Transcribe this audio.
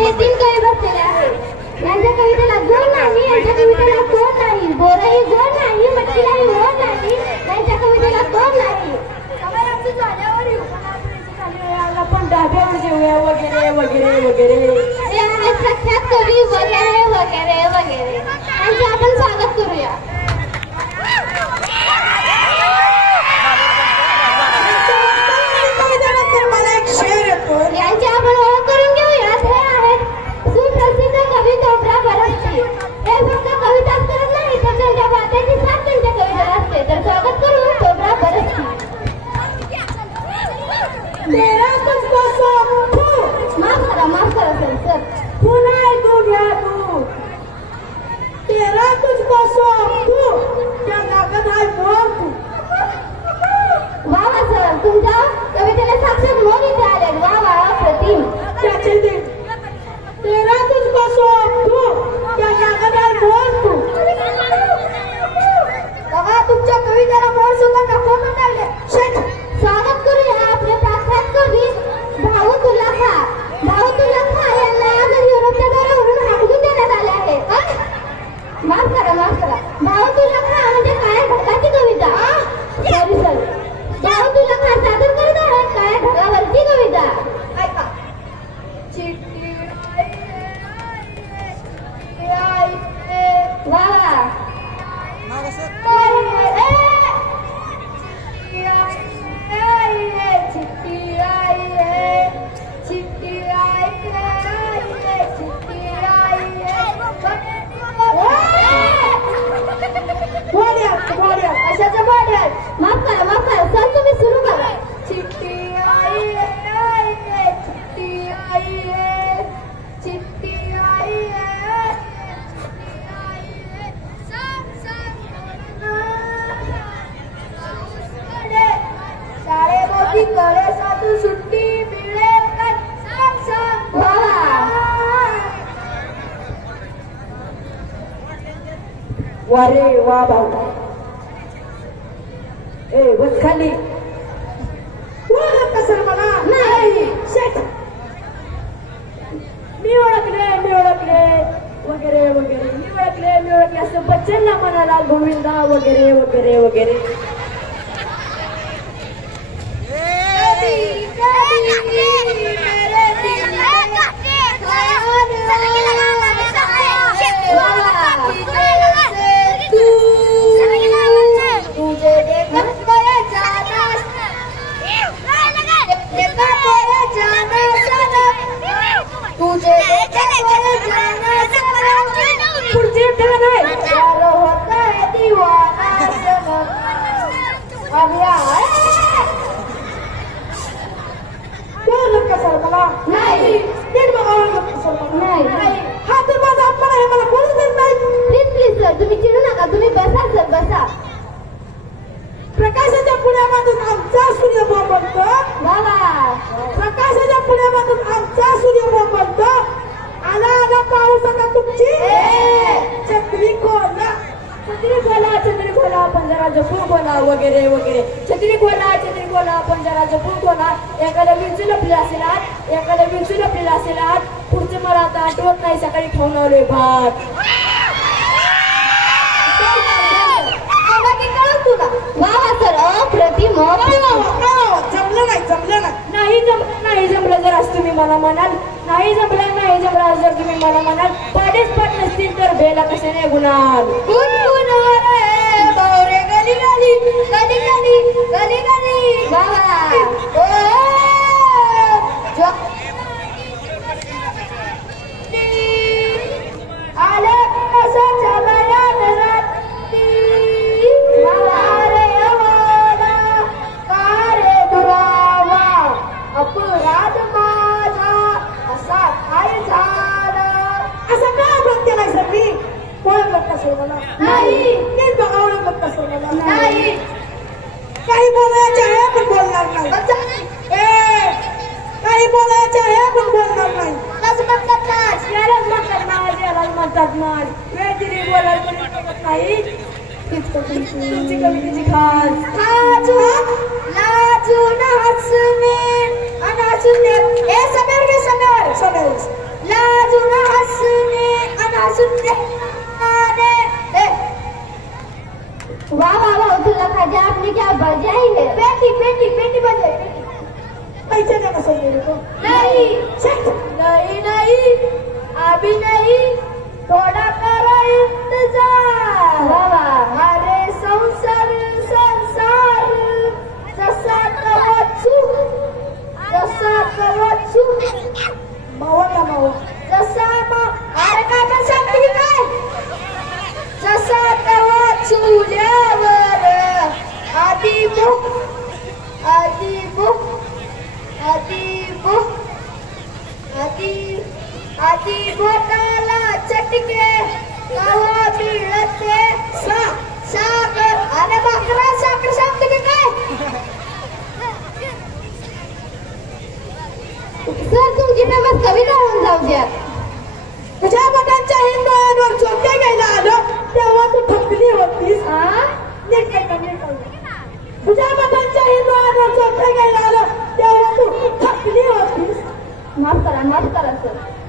हे 3 कवी बसलेले आहेत. यांच्या कवितेला गुण नाही, यांच्या कवितेला तोड नाही. बोरही गोड नाही, मटकीलाही मोड नाही. यांच्या कवितेला तोड नाही. आमचं झाल्यावर येऊ पण डाब्यावर जेवूया वगैरे वगैरे वगैरे. हे आहेत प्रख्यात कवी वगैरे वगैरे वगैरे. त्यांचे आपण स्वागत करूया. यांची आपण ओळख करून घेऊयात. हे आहेत सुप्रसिद्ध कवी तोमरा परस्ती. हे फक्त कविताच करत नाही तर त्यांच्या बात्याची साथ त्यांच्या कवितेत असते. तर स्वागत करू तोमरा परस्ती. माफ करा सर. पुन्हा तू घ्या तू तेरा तुझको सौंप तू क्या लागत आहे मोर तू. वा वा सर, तुमच्या कवितेला साक्षात मोर इथे आले. वा वा, अप्रतिम. त्याचे दे तेरा तुझको सौंप तू क्या लागत आहे मोर तू. बघा, तुमच्या कवितेला मोर सुद्धा नको म्हणाले. स्वागत करूया आपले प्रख्यात कवी भाऊतुल्ला खा. भाऊतुल्ला खा यांना आज युरोपच्या दौऱ्यावरून हटवून देण्यात आले आहे. माफ करा. भाऊतुल्ला खा म्हणजे काळ्या ढगाची कविता. Sorry sir. भाऊतुल्ला खा सादर करत आहेत काळ्या ढगावरची कविता. ऐका. वा वा. माफ करा सर, तुम्ही सुरू करा. चिट्टी आई है चिट्टी आई है चिट्टी आई है चिट्टी आई है शाळेमध्ये कळेसाठी सुट्टी मिळेल का सांग. वारे वा भाऊ. ए बस खाली. ओळख सर मला नाही. मी ओळखले वगैरे वगैरे. मी ओळखले असं बच्चनला म्हणाला गोविंदा वगैरे वगैरे वगैरे. तुम्ही चिडू नका. तुम्ही बसा सर, बसा. प्रकाशाच्या पुण्यामधून आमचा सूर्य बोंबलतो. प्रकाशाच्या पुण्यामधून आमचा सूर्य बोंबलतो. आला पाऊस आता तुमची छत्री खोला पण जरा जपून खोला वगैरे वगैरे. छत्री खोला पण जरा जपून खोला. एखाद्या विंचू लपले असेल आत. पुढचं मला आता आठवत नाही. सकाळी खाऊन आलोय भात. सर अप्रतिम. नाही जमलं जर आज तुम्ही मला म्हणाल. नाही जमलं जर तुम्ही मला म्हणाल. पाडेच पाठ नसतील तर बेला कशाने गुणाल. गली गली गली गली गली गली. आले कशाच्या बयान रात्री. अपराध माझा असा काय झाला. असं का अपराध केलाय सर मी. ओळखलं का सर मला. नाही. ओळखलं का सर मला. नाही. काही बोलायचे आहे पण बोलणार नाही. काही बोलायचे आहे पण बोलणार नाही. म्हणतात नाच. वेळ दिली बोलायला नाही. तुमची कवितेची खास लाजून हसणे अनाजून. हे समेर घे समेर. सुनने वाह वाह वाह तुला खाजे आपने क्या बजाई है पेटी पेटी पेटी बजाई पेटी पैसे द्या कसं गेले तो नहीं नहीं नहीं अभी नहीं थोड़ा करो इंतजार वाह वाह अरे संसार संसार जसा कवचू मावा का मावा जसा अरे काय पण सांगते की काय जसा कवचू ल्यावर आधी बुक आधी बुक आधी बुक आधी बोटाला चटके कवा मिळते साखर अरे बकरा साखर सांगते की काय सर तुमची फेमस कविता होऊन जाऊ द्या तुझ्या मठांच्या हिंदुळ्यांवर चोट्या घ्यायला आलो तेव्हा तू थकली होतीस तुझ्या मठांच्या हिंदुळ्यांवर चोट्या घ्यायला आलो तेव्हा तू थकली होतीस माफ करा सर